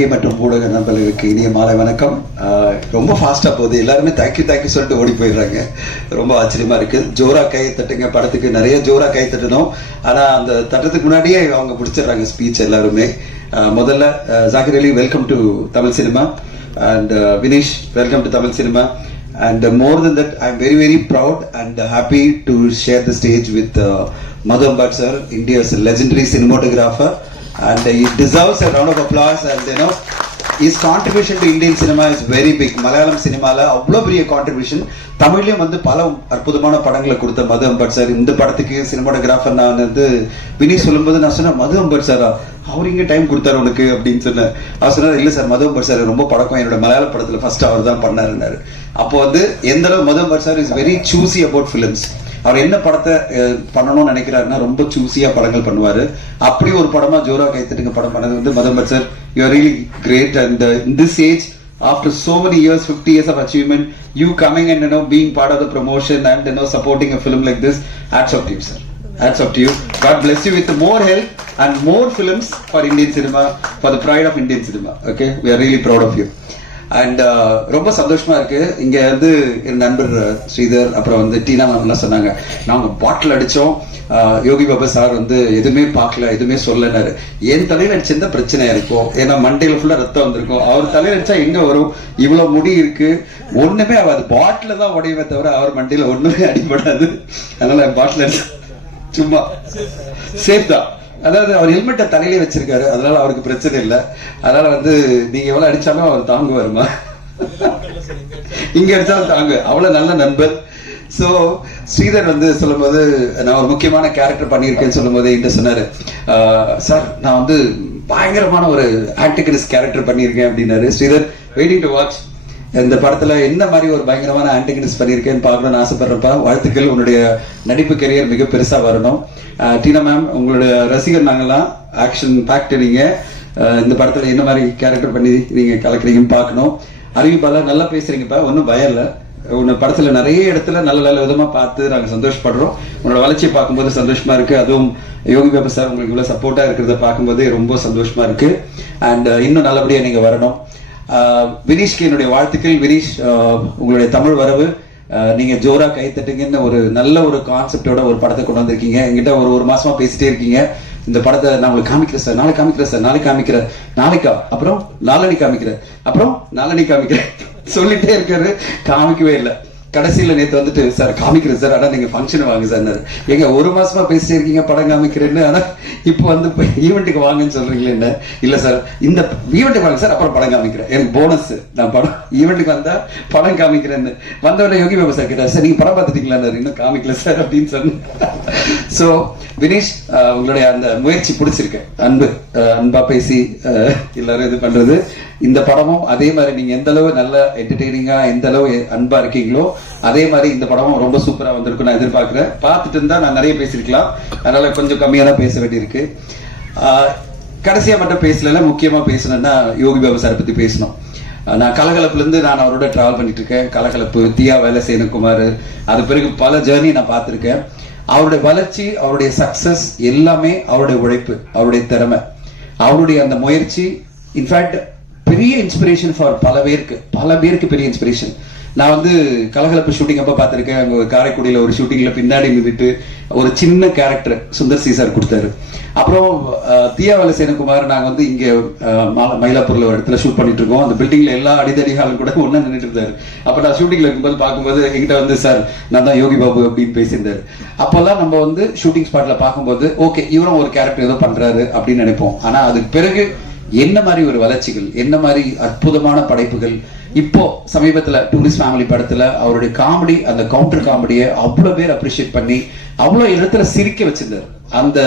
பத்திரிகை மற்றும் ஊடக நண்பர்களுக்கு இனிய மாலை வணக்கம். ரொம்ப ஃபாஸ்டா போகுது. எல்லாருமே தேங்க்யூ தேங்க்யூ சொல்லிட்டு ஓடி போயிடுறாங்க. ரொம்ப ஆச்சரியமா இருக்கு. ஜோரா கை தட்டுங்க. படத்துக்கு நிறைய ஜோரா கை தட்டணும். ஆனா அந்த தட்டத்துக்கு முன்னாடியே அவங்க பிடிச்சிடுறாங்க ஸ்பீச் எல்லாருமே. முதல்ல Zakir Ali welcome to Tamil cinema and Vineesh welcome to Tamil cinema and more than that I am very very proud and happy to share the stage with Madhu Ambat sir India's sir, cinematographer. And it he deserves a round of applause. And you know, his contribution to Indian cinema is Malayalam சினிமால அவ்வளோ பெரிய contribution தமிழ்லயும் வந்து பல அற்புதமான படங்களை கொடுத்த மது Ambat sir. இந்த படத்துக்கு சினிமாட்டோகிராஃபர் நான் வந்து வினி சொல்லும்போது நான் சொன்னேன் மது அம்பட் சாரா அவர் இங்க டைம் கொடுத்தாரு உனக்கு அப்படின்னு சொன்னேன். அவர் சொன்னார் இல்ல சார் மது அம்பட் சார் ரொம்ப பழக்கம். என்னோட மலையாள படத்துல ஃபர்ஸ்ட் அவர் தான் பண்ணாருன்னாரு. அப்போ வந்து எந்த அளவு Madhu Ambat sir is very choosy about films அவர் என்ன படத்தை பண்ணணும்னு நினைக்கிறாருன்னா ரொம்ப சூசியா படங்கள் பண்ணுவாரு அப்படி ஒரு படமா ஜோரா கைத்தட்டுங்க படம் பண்ணது வந்து மதம்பர் sir you are really great and in this age after so many years fifty years of achievement you coming and no being part of the promotion and no supporting a film like this hats off to you sir hats off to you. God you with more more and more more films Indian cinema cinema, for the pride of Indian cinema. Okay, we are really proud of. And uh, ரொம்ப சந்தோஷமா இருக்கு. இங்க வந்து என் நண்பர் ஸ்ரீதர் அப்புறம் வந்து டீனா ma'am சொன்னாங்க நாங்க பாட்டில் அடிச்சோம். யோகி பாபா சார் வந்து எதுவுமே பார்க்கல எதுவுமே சொல்லனாரு என் தலையில அடிச்சிருந்தா பிரச்சனையா இருக்கும். ஏன்னா மண்டையில ஃபுல்லா ரத்தம் வந்திருக்கும். அவர் தலையில அடிச்சா எங்க வரும்? இவ்வளவு முடி இருக்கு. ஒண்ணுமே ஆகாது. பாட்டில தான் உடையவே தவிர அவர் மண்டையில ஒண்ணுமே அடிபடாது. அதனால பாட்டில் சும்மா சேஃப் தான். அதாவது அவர் ஹெல்மெட்டை தலையிலே வச்சிருக்காரு. அதனால அவருக்கு பிரச்சனை இல்லை. அதனால வந்து நீங்க எவ்வளவு அடிச்சாலும் அவர் தாங்குவாருமா? இங்க அடிச்சாலும் தாங்க. அவ்வளவு நல்ல நண்பர். சோ ஸ்ரீதர் வந்து சொல்லும்போது நான் ஒரு முக்கியமான கேரக்டர் பண்ணியிருக்கேன்னு சொல்லும்போது என்கிட்ட சொன்னாரு. சார் நான் வந்து பயங்கரமான ஒரு ஆன்டிகனிஸ் கேரக்டர் பண்ணியிருக்கேன் அப்படின்னாரு. ஸ்ரீதர் வெயிட்டிங் டு வாட்ச் இந்த படத்துல என்ன மாதிரி ஒரு பயங்கரமான ஆன்டிகனிஸ் பண்ணியிருக்கேன்னு பார்க்கணும்னு ஆசைப்படுறப்ப வாழ்த்துக்கள். உன்னுடைய நடிப்பு கெரியர் மிக பெருசா வரணும். டீனா மேம் உங்களுடைய ரசிகர் நாங்கெல்லாம் ஆக்ஷன் பேக்ட் நீங்க. இந்த படத்துல என்ன மாதிரி கேரக்டர் பண்ணி நீங்க கலக்குறீங்கன்னு பார்க்கணும். அறிவிப்பால நல்லா பேசுறீங்கப்பா ஒன்றும் பயம் இல்லை. உன்னை படத்துல நிறைய இடத்துல நல்ல நல்ல விதமா பார்த்து நாங்கள் சந்தோஷப்படுறோம். உன்னோட வளர்ச்சியை பார்க்கும்போது சந்தோஷமா இருக்கு. அதுவும் யோகி பாபா சார் உங்களுக்கு இவ்வளவு சப்போர்ட்டா இருக்கிறத பார்க்கும்போது ரொம்ப சந்தோஷமா இருக்கு. அண்ட் இன்னும் நல்லபடியா நீங்க வரணும். வினீஷ்க்கு என்னுடைய வாழ்த்துக்கள். வினீஷ் உங்களுடைய தமிழ் வரவு. நீங்க ஜோரா கை தட்டுங்கன்னு ஒரு நல்ல ஒரு கான்செப்டோட ஒரு படத்தை கொண்டு வந்திருக்கீங்க. என்கிட்ட ஒரு ஒரு மாசமா பேசிட்டே இருக்கீங்க. இந்த படத்தை நான் உங்களுக்கு காமிக்கிறேன் சார். நாளைக்கு காமிக்கிறேன் சார். நாளைக்கு காமிக்கிறேன். நாளைக்கா? அப்புறம் நாளனி காமிக்கிறேன். அப்புறம் நாளனி காமிக்கிறேன். சொல்லிட்டே இருக்காரு. காமிக்கவே இல்லை. கடைசியில நேத்து வந்துட்டு சார் காமிக்கிறேன் சார். ஆனா நீங்க ஃபங்க்ஷன் வாங்க சார் எங்க ஒரு மாசமா பேசிட்டே இருக்கீங்க படம் காமிக்கிறேன்னு. ஆனா இப்போ வந்து ஈவெண்ட்டுக்கு வாங்கன்னு சொல்றீங்களே என்ன இல்ல சார். இந்த ஈவெண்ட்டுக்கு வாங்க சார். அப்புறம் படம் காமிக்கிறேன். எனக்கு போனஸ் நான் படம் ஈவெண்ட்டுக்கு வந்தா படம் காமிக்கிறேன்னு. வந்தவொடனே யோகி பாபா சார் கேட்டார் சார் நீங்க படம் பார்த்துட்டீங்களா இன்னும் காமிக்கல சார் அப்படின்னு சொன்னேன் சோ வினீஷ் உங்களுடைய அந்த முயற்சி பிடிச்சிருக்கு. அன்பு அஹ், அன்பா பேசி அஹ், எல்லாரும் இது பண்றது. இந்த படமும் அதே மாதிரி நீங்க எந்த அளவு நல்ல என்டர்டெய்னிங்கா எந்த அளவு அன்பா இருக்கீங்களோ அதே மாதிரி இந்த படமும் ரொம்ப சூப்பரா வந்திருக்கும் நான் எதிர்பார்க்கிறேன். பார்த்துட்டு இருந்தா நான் நிறைய பேசிருக்கலாம் அதனால கொஞ்சம் கம்மியா தான் பேச வேண்டியிருக்கு. கடைசியா மட்டும் பேசல முக்கியமா பேசணும்னா யோகி பாபு சார் பத்தி பேசணும். நான் கலகலப்புல இருந்து நான் அவரோட டிராவல் பண்ணிட்டு இருக்கேன் கலகலப்பு தியா வேலை சேனகுமார் அது பிறகு பல ஜேர்னி நான் பார்த்திருக்கேன். அவருடைய வளர்ச்சி அவருடைய சக்சஸ் எல்லாமே அவருடைய உழைப்பு அவருடைய திறமை. அவருடைய அந்த முயற்சி இன்ஃபேக்ட் பெரிய இன்ஸ்பிரேஷன் ஃபார் பல பேருக்கு. பல பேருக்கு பெரிய இன்ஸ்பிரேஷன் நான் வந்து கலகலப்பு ஷூட்டிங் அப்ப பார்த்திருக்கேன். அங்க காரைக்குடியில ஒரு ஷூட்டிங்ல பின்னாடி நின்றுட்டு ஒரு சின்ன கேரக்டர் சுந்தர் சி சார் கொடுத்தாரு. அப்புறம் அஹ், சேனகுமார் நாங்க வந்து இங்க மா- மயிலாப்பூர்ல ஒரு இடத்துல ஷூட் பண்ணிட்டு இருக்கோம். அந்த பில்டிங்ல எல்லா அடிதடிகாலும் கூட ஒண்ணா நின்றுட்டு இருந்தாரு. அப்ப நான் ஷூட்டிங்ல இருக்கும்போது பார்க்கும்போது என்கிட்ட வந்து சார் நான் தான் யோகி பாபு அப்படின்னு பேசியிருந்தாரு. அப்பெல்லாம் நம்ம வந்து ஷூட்டிங் ஸ்பாட்ல பார்க்கும்போது ஓகே இவரும் ஒரு கேரக்டர் ஏதோ பண்றாரு அப்படின்னு நினைப்போம். ஆனா அதுக்கு பிறகு என்ன மாதிரி ஒரு வளர்ச்சிகள் என்ன மாதிரி அற்புதமான படைப்புகள்? இப்போ சமீபத்துல டூரிஸ்ட் ஃபேமிலி படத்துல அவருடைய காமெடி அந்த கவுண்டர் காமெடியை அவ்வளவு பேர் அப்ரிஷியேட் பண்ணி அவ்வளவு இடத்துல சிரிக்க வச்சிருந்தார். அந்த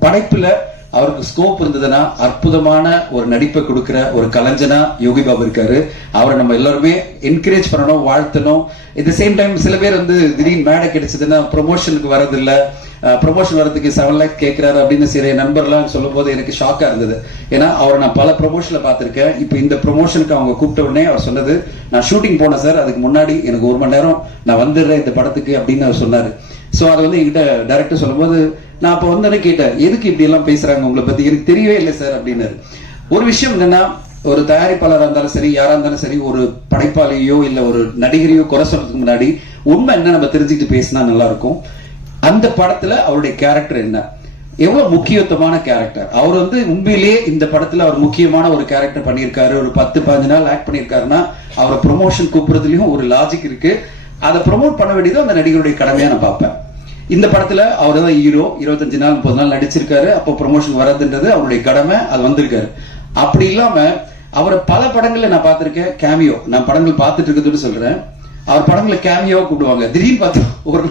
படைப்புல அவருக்கு ஸ்கோப் இருந்ததுன்னா அற்புதமான ஒரு நடிப்பை கொடுக்கிற ஒரு கலைஞனா யோகி பாபு இருக்காரு. அவரை நம்ம எல்லாருமே என்கரேஜ் பண்ணணும் வாழ்த்தணும். இந்த சேம் டைம் சில பேர் வந்து திடீர்னு மேடை கிடைச்சதுன்னா ப்ரொமோஷனுக்கு வரதில்லை ப்ரொமோஷன் வரதுக்கு செவன் லேக் கேட்கிறாரு அப்படின்னு சரி நண்பர்லாம் சொல்லும் போது எனக்கு ஷாக்கா இருந்தது. ஏன்னா அவரை நான் பல ப்ரொமோஷன்ல பார்த்திருக்கேன். இப்போ இந்த ப்ரொமோஷனுக்கு அவங்க கூப்பிட்ட உடனே அவர் சொன்னது நான் ஷூட்டிங் போனேன் சார் அதுக்கு முன்னாடி எனக்கு ஒரு மணி நேரம் நான் வந்துடுறேன் இந்த படத்துக்கு அப்படின்னு அவர் சொன்னாரு. சோ அதை வந்து என்கிட்ட டைரக்டர் சொல்லும்போது நான் அப்போ வந்தோடனே கேட்டேன் எதுக்கு இப்படி எல்லாம் பேசுறாங்க? உங்களை பத்தி எனக்கு தெரியவே இல்லை சார் அப்படின்னாரு. ஒரு விஷயம் என்னன்னா ஒரு தயாரிப்பாளராக இருந்தாலும் சரி யாரா இருந்தாலும் சரி ஒரு படைப்பாளியோ இல்ல ஒரு நடிகரையோ குறை சொல்றதுக்கு முன்னாடி உண்மை என்ன நம்ம தெரிஞ்சுக்கிட்டு பேசினா நல்லா இருக்கும். அந்த படத்துல அவருடைய கேரக்டர் என்ன? எவ்வளவு முக்கியத்துவமான கேரக்டர் அவர் வந்து உண்மையிலேயே இந்த படத்துல அவர் முக்கியமான ஒரு கேரக்டர் பண்ணியிருக்காரு. ஒரு பத்து பதினஞ்சு நாள் ஆக்ட் பண்ணியிருக்காருன்னா அவரை ப்ரொமோஷன் கூப்பிடுறதுலயும் ஒரு லாஜிக் இருக்கு. அதை ப்ரொமோட் பண்ண வேண்டியது அந்த நடிகருடைய கடமையா நான் பார்ப்பேன். இந்த படத்துல அவர் தான் ஹீரோ இருபத்தஞ்சு நாள் முப்பது நாள் நடிச்சிருக்காரு. அப்போ ப்ரொமோஷன் வரதுன்றது அவருடைய கடமை. அது வந்திருக்காரு. அப்படி இல்லாம அவரை பல படங்கள்ல நான் பார்த்திருக்கேன். கேமியோ நான் படங்கள் பார்த்துட்டு இருக்கிறதுன்னு சொல்றேன். அவர் படங்களை கேமியாவா கூப்பிடுவாங்க. திடீர்னு பார்த்தா ஒரு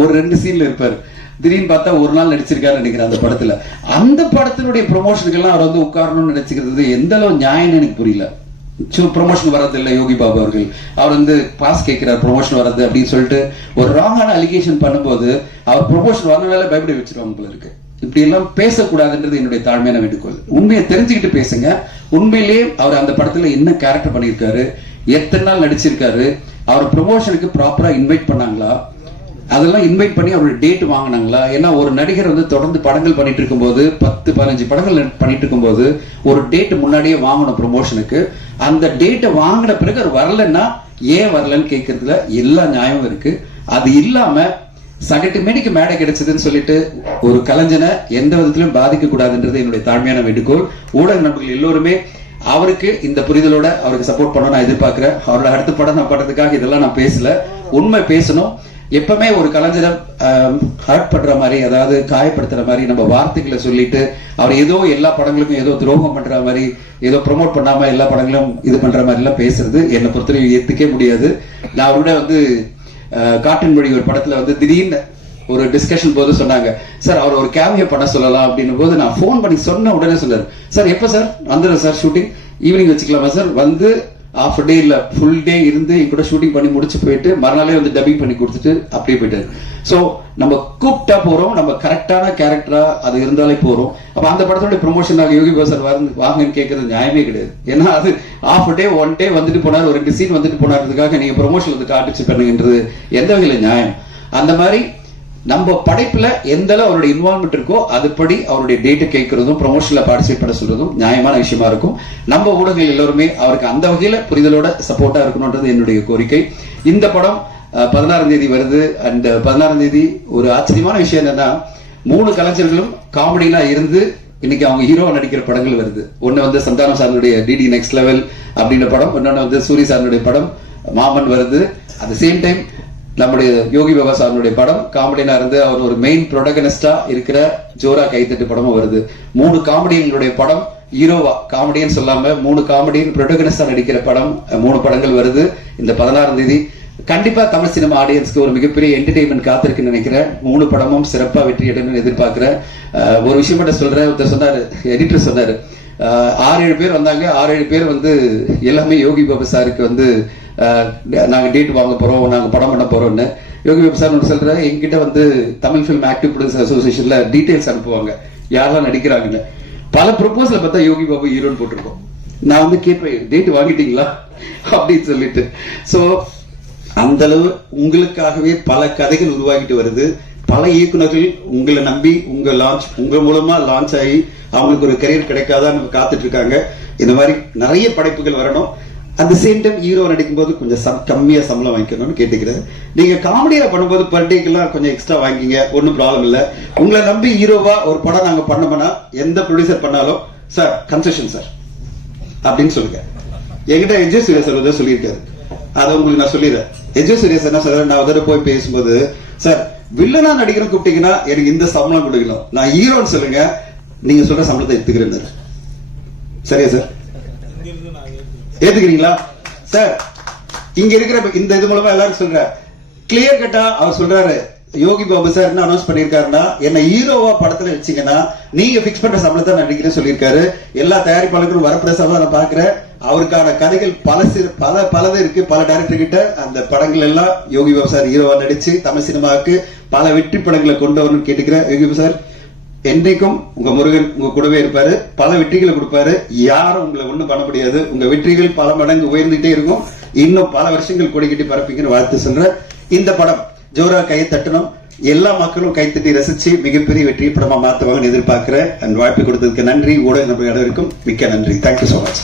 ஒரு ரெண்டு சீன்ல இருப்பார். திடீர்னு பார்த்தா ஒரு நாள் நடிச்சிருக்காரு நினைக்கிறேன் அந்த படத்துல. அந்த படத்தினுடைய ப்ரொமோஷனுக்கெல்லாம் அவர் வந்து உட்காரணும்னு நினைச்சுக்கிறது எந்த அளவு நியாயம்னு எனக்கு புரியல. ப்ரொமோஷன் வர்றது இல்ல யோகி பாபு அவர்கள். அவர் வந்து பாஸ் கேட்கிறார் ப்ரொமோஷன் வர்றது அப்படின்னு சொல்லிட்டு ஒரு ராங்கான அலிகேஷன் பண்ணும்போது அவர் ப்ரொமோஷன் வரனால பயப்பட வச்சிருவாங்க போல இருக்கு. இப்படி எல்லாம் பேசக்கூடாதுன்றது என்னுடைய தாழ்மையான வேண்டுகோள். உண்மையை தெரிஞ்சுக்கிட்டு பேசுங்க. உண்மையிலேயே அவர் அந்த படத்துல என்ன கேரக்டர் பண்ணியிருக்காரு? எத்தனை நாள் நடிச்சிருக்காரு? அவர் ப்ரொமோஷனுக்கு ப்ராப்பரா இன்வைட் பண்ணாங்களா? அதெல்லாம் இன்வைட் பண்ணி அவருடைய டேட் வாங்கினாங்களா? ஏன்னா ஒரு நடிகர் வந்து தொடர்ந்து படங்கள் பண்ணிட்டு இருக்கும்போது பத்து பதினஞ்சு படங்கள் பண்ணிட்டு இருக்கும்போது ஒரு டேட் முன்னாடியே வாங்கணும் ப்ரொமோஷனுக்கு அந்த டேட்டை வாங்கின பிறகு அவர் வரலன்னா ஏன் வரலன்னு கேட்கறதுல எல்லா நியாயமும் இருக்கு. அது இல்லாம சகட்டு மேடிக்கு மேடை கிடைச்சதுன்னு சொல்லிட்டு ஒரு கலைஞனை எந்த விதத்திலும் பாதிக்க கூடாதுன்றது என்னுடைய தாழ்மையான வேண்டுகோள். ஊடக நண்பர்கள் எல்லோருமே அவருக்கு இந்த புரிதலோட அவருக்கு சப்போர்ட் பண்ண நான் எதிர்பார்க்கிறேன். அவரோட அடுத்த படம் நான் பண்றதுக்காக இதெல்லாம் நான் பேசல. உண்மை பேசணும். எப்பவுமே ஒரு கலைஞரை ஹர்ட் பண்ற மாதிரி அதாவது காயப்படுத்துற மாதிரி நம்ம வார்த்தைகளை சொல்லிட்டு அவர் ஏதோ எல்லா படங்களுக்கும் ஏதோ துரோகம் பண்ற மாதிரி ஏதோ ப்ரமோட் பண்ணாம எல்லா படங்களும் இது பண்ற மாதிரி எல்லாம் பேசுறது என்னை பொறுத்தவரைக்கும் ஏத்துக்கே முடியாது. நான் அவரோட வந்து காட்டின் மொழி ஒரு படத்துல வந்து திடீர்னு ஒரு டிஸ்கஷன் போது சொன்னாங்க சார் அவர் ஒரு கேமியோ பண்ண சொல்லலாம் அப்படின்னும் போது நான் ஃபோன் பண்ணி சொன்ன உடனே சொன்னார் சார் எப்போ சார்? வந்துடும் சார் ஷூட்டிங் ஈவினிங் வச்சுக்கலாமா சார்? வந்து ஆஃப் டே இல்ல ஃபுல் டே இருந்து என் கூட ஷூட்டிங் பண்ணி முடிச்சு போயிட்டு மறுநாளே வந்து டப்பிங் பண்ணி கொடுத்துட்டு அப்படியே போயிட்டாரு. சோ நம்ம கூப்பிட்டா போறோம் நம்ம கரெக்டான கேரக்டரா அது இருந்தாலே போறோம். அப்ப அந்த படத்தோட ப்ரொமோஷன் யோகி பாசர் வந்து வாங்கன்னு கேட்கறது நியாயமே கிடையாது. ஏன்னா அது ஆஃப் டே ஒன் டே வந்துட்டு போனார் ஒரு ரெண்டு சீன் வந்துட்டு போனாருக்காக நீங்க ப்ரொமோஷன் வந்து காட்டுச்சு பண்ணுங்கன்றது எந்த வகையில நியாயம்? அந்த மாதிரி நம்ம படைப்பில் எந்த அளவு அவருடைய இன்வால்மெண்ட் இருக்கோ அதுபடி அவருடைய டேட்டை கேட்கறதும் ப்ரொமோஷனில் பார்ட்டிசிபேட் பண்ண சொல்றதும் நியாயமான விஷயமா இருக்கும். நம்ம ஊடகங்கள் எல்லாருமே அவருக்கு அந்த வகையில் புரிதலோட சப்போர்ட்டாக இருக்கணும்ன்றது என்னுடைய கோரிக்கை. இந்த படம் பதினாறாம் தேதி வருது. அண்ட் பதினாறாம் தேதி ஒரு ஆச்சரியமான விஷயம் என்னன்னா மூணு கலைஞர்களும் காமெடியெலாம் இருந்து இன்னைக்கு அவங்க ஹீரோ நடிக்கிற படங்கள் வருது. ஒன்று வந்து சந்தானம் சாருடைய டிடி நெக்ஸ்ட் லெவல் அப்படின்ற படம் இன்னொன்று வந்து சூரிய சாருடைய படம் மாமன் வருது. அட் சேம் டைம் நம்முடைய யோகி பாபா சாருடைய படம் காமெடியனா இருந்து அவர் ஒரு மெயின் ப்ரொடகனிஸ்டா இருக்கிற ஜோரா கைத்தட்டு படமும் வருது. மூணு காமெடியன்களுடைய படம் ஹீரோவா காமெடியன் சொல்லாம மூணு காமெடியின் ப்ரொடகனிஸ்டா நடிக்கிற படம் மூணு படங்கள் வருது இந்த பதினாறாம் தேதி. கண்டிப்பா தமிழ் சினிமா ஆடியன்ஸ்க்கு ஒரு மிகப்பெரிய என்டர்டைன்மெண்ட் காத்திருக்குன்னு நினைக்கிறேன். மூணு படமும் சிறப்பா வெற்றி எடுன்னு எதிர்பார்க்கிறேன். ஒரு விஷயம் மட்டும் சொல்றேன். ஒருத்தர் சொன்னாரு எடிட்டர் சொன்னாரு ஆறு ஏழு பேர் வந்தாங்க. ஆறு ஏழு பேர் வந்து எல்லாமே யோகி பாபு சாருக்கு வந்து நாங்கள் டேட் வாங்க போறோம் நாங்கள் படம் பண்ண போகிறோம்னு யோகி பாபு சார் ஒன்று சொல்றாரு எங்கிட்ட வந்து தமிழ் ஃபிலிம் ஆக்டிவ் ப்ரொடியூசர் அசோசியேஷனில் டீடைல்ஸ் அனுப்புவாங்க. யாரெல்லாம் நடிக்கிறாங்கன்னு. பல ப்ரொபோசல் பார்த்தா யோகி பாபு ஹீரோன்னு போட்டிருக்கோம். நான் வந்து கேட்பேன் டேட் வாங்கிட்டீங்களா? அப்படின்னு சொல்லிட்டு. ஸோ அந்த அளவு உங்களுக்காகவே பல கதைகள் உருவாகிட்டு வருது. பல இயக்குநர்கள் உங்களை நம்பி உங்க லான்ச் உங்க மூலமா லான்ச் ஆகி அவங்களுக்கு ஒரு கரியர் கிடைக்காதான்னு காத்துட்டு இருக்காங்க. இந்த மாதிரி நிறைய படைப்புகள் வரணும். அந்த சேம் டைம் ஹீரோ நடிக்கும்போது கொஞ்சம் சம் கம்மியாக சம்பளம் வாங்கிக்கணும்னு கேட்டுக்கிறேன் நீங்க காமெடியா பண்ணும்போது பர் டேக்கெல்லாம் கொஞ்சம் எக்ஸ்ட்ரா வாங்கிங்க ஒன்றும் ப்ராப்ளம் இல்லை. உங்களை நம்பி ஹீரோவா ஒரு படம் நாங்க பண்ணோம்னா எந்த ப்ரொடியூசர் பண்ணாலும் சார் கன்செஷன் சார் அப்படின்னு சொல்லுங்க. என்கிட்ட எஜே சூர்யா சார் வந்து சொல்லியிருக்காரு. அதை உங்களுக்கு நான் சொல்லிடுறேன். எஜே சூர்யா சார் என்ன சொல்றாரு? நான் உதட போய் பேசும்போது சார் வில்லனா நடிகர் கூப்பிட்டீங்கன்னா எனக்கு இந்த சம்பளம் கொடுக்கணும். நான் ஹீரோன்னு சொல்லுங்க. நீங்க சொல்ற சம்பளத்தை எடுத்துக்கிறேன் சரியா சார்? ஏத்துக்கிறீங்களா? சார் இங்க இருக்கிற இந்த இது மூலமா எல்லாரும் சொல்ற. கிளியர் கட்டா அவர் சொல்றாரு. யோகி பாபு சார் என்ன அனௌன்ஸ் பண்ணிருக்காருன்னா என்ன ஹீரோவா படத்துல வச்சீங்கன்னா நீங்க பிக்ஸ் பண்ற சம்பளத்தை நான் நடிக்கிறேன் சொல்லியிருக்காரு. எல்லா தயாரிப்பாளர்களும் வரப்பிரசாதம் நான் பாக்குறேன் அவருக்கான கதைகள் பல சிறு பல பலது இருக்கு. பல டைரக்டர் கிட்ட அந்த படங்கள் எல்லாம் யோகி பாபு சார் ஹீரோவா நடிச்சு தமிழ் சினிமாவுக்கு பல வெற்றி படங்களை கொண்டு வரணும்னு கேட்டுக்கிறேன் யோகி பாபு சார் என்றைக்கும் உங்க முருகன் உங்க கூடவே இருப்பாரு. பல வெற்றிகளை கொடுப்பாரு. யாரும் உங்களை ஒண்ணும் பண்ண முடியாது. உங்க வெற்றிகள் பல மடங்கு உயர்ந்துட்டே இருக்கும். இன்னும் பல வருஷங்கள் கொடிக்கட்டி பரப்பிங்கன்னு வாழ்த்து சொல்றேன். இந்த படம் ஜோரா கையை தட்டணும். எல்லா மக்களும் கைத்தட்டி ரசிச்சு மிகப்பெரிய வெற்றி படமா மாத்துவாங்கன்னு எதிர்பார்க்கிறேன். அண்ட் வாய்ப்பு கொடுத்ததுக்கு நன்றி. ஊடக அனைவருக்கும் மிக்க நன்றி. Thank you so much